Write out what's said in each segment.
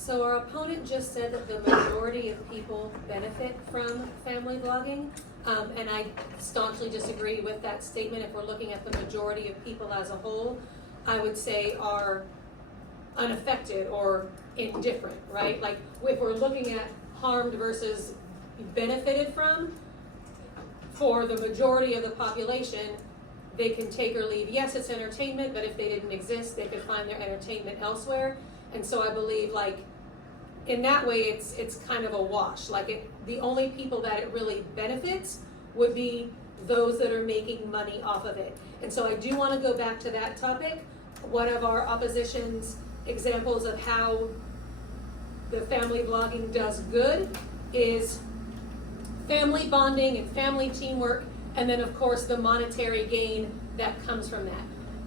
So our opponent just said that the majority of people benefit from family blogging, and I staunchly disagree with that statement. If we're looking at the majority of people as a whole, I would say are unaffected or indifferent, right? Like if we're looking at harmed versus benefited from, for the majority of the population, they can take or leave. Yes, it's entertainment, but if they didn't exist, they could find their entertainment elsewhere. And so I believe, like, in that way, it's kind of a wash. Like, the only people that it really benefits would be those that are making money off of it. And so I do want to go back to that topic. One of our opposition's examples of how the family blogging does good is family bonding and family teamwork, and then of course the monetary gain that comes from that.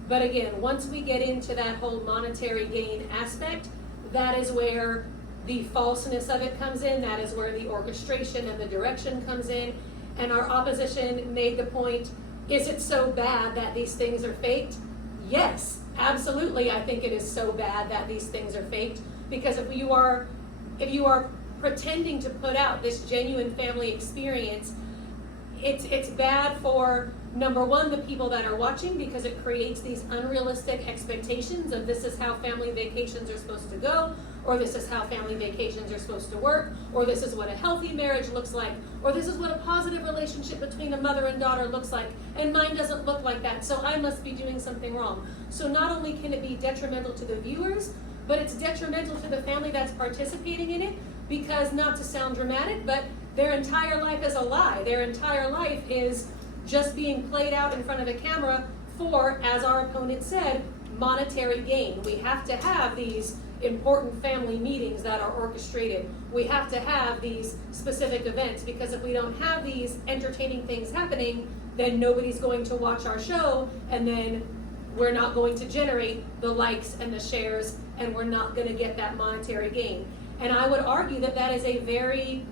But again, once we get into that whole monetary gain aspect, that is where the falseness of it comes in, that is where the orchestration and the direction comes in. And our opposition made the point, is it so bad that these things are faked? Yes, absolutely, I think it is so bad that these things are faked, because if you are pretending to put out this genuine family experience, it's bad for, number one, the people that are watching, because it creates these unrealistic expectations of this is how family vacations are supposed to go, or this is how family vacations are supposed to work, or this is what a healthy marriage looks like, or this is what a positive relationship between a mother and daughter looks like, and mine doesn't look like that, so I must be doing something wrong. So not only can it be detrimental to the viewers, but it's detrimental to the family that's participating in it, because, not to sound dramatic, but their entire life is a lie. Their entire life is just being played out in front of a camera for, as our opponent said, monetary gain. We have to have these important family meetings that are orchestrated. We have to have these specific events, because if we don't have these entertaining things happening, then nobody's going to watch our show, and then we're not going to generate the likes and the shares, and we're not going to get that monetary gain. And I would argue that that is a very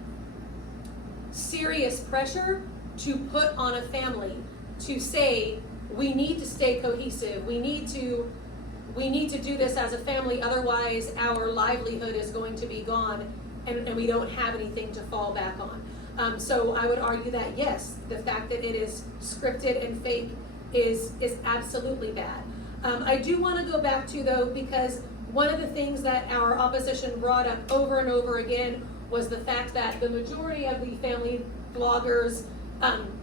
serious pressure to put on a family, to say we need to stay cohesive, we need to do this as a family, otherwise our livelihood is going to be gone, and we don't have anything to fall back on. So I would argue that yes, the fact that it is scripted and fake is absolutely bad. I do want to go back to, though, because one of the things that our opposition brought up over and over again was the fact that the majority of the family bloggers,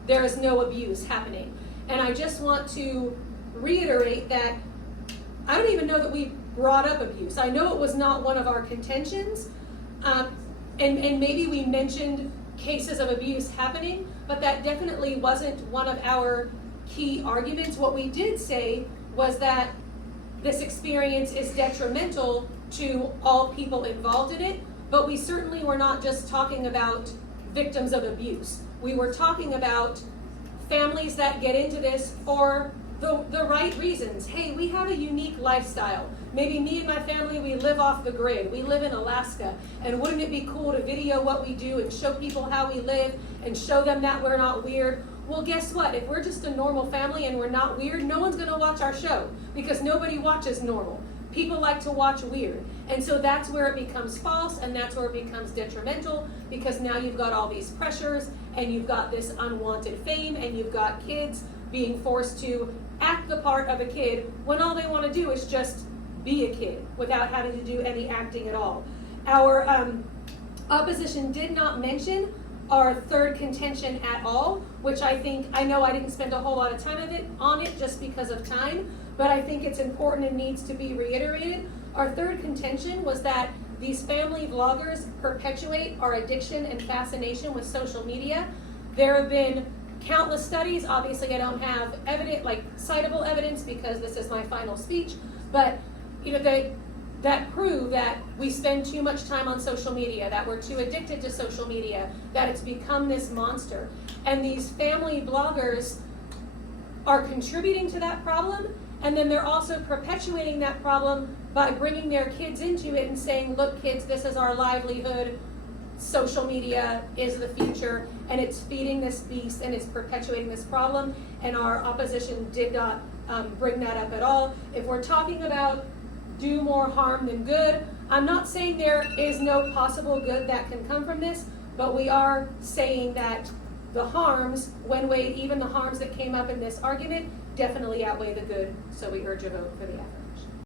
there is no abuse happening. And I just want to reiterate that I don't even know that we brought up abuse. I know it was not one of our contentions, and maybe we mentioned cases of abuse happening, but that definitely wasn't one of our key arguments. What we did say was that this experience is detrimental to all people involved in it, but we certainly were not just talking about victims of abuse. We were talking about families that get into this for the right reasons. Hey, we have a unique lifestyle. Maybe me and my family, we live off the grid. We live in Alaska, and wouldn't it be cool to video what we do and show people how we live and show them that we're not weird? Well, guess what? If we're just a normal family and we're not weird, no one's going to watch our show, because nobody watches normal. People like to watch weird. And so that's where it becomes false, and that's where it becomes detrimental, because now you've got all these pressures, and you've got this unwanted fame, and you've got kids being forced to act the part of a kid when all they want to do is just be a kid without having to do any acting at all. Our opposition did not mention our third contention at all, which I know I didn't spend a whole lot of time on it just because of time, but I think it's important and needs to be reiterated. Our third contention was that these family vloggers perpetuate our addiction and fascination with social media. There have been countless studies. Obviously, I don't have citable evidence, because this is my final speech, but that prove that we spend too much time on social media, that we're too addicted to social media, that it's become this monster. And these family bloggers are contributing to that problem, and then they're also perpetuating that problem by bringing their kids into it and saying, look, kids, this is our livelihood. Social media is the future, and it's feeding this beast, and it's perpetuating this problem, and our opposition did not bring that up at all. If we're talking about do more harm than good. I'm not saying there is no possible good that can come from this, but we are saying that the harms, when weighed, even the harms that came up in this argument, definitely outweigh the good, so we urge a vote for the affirmation.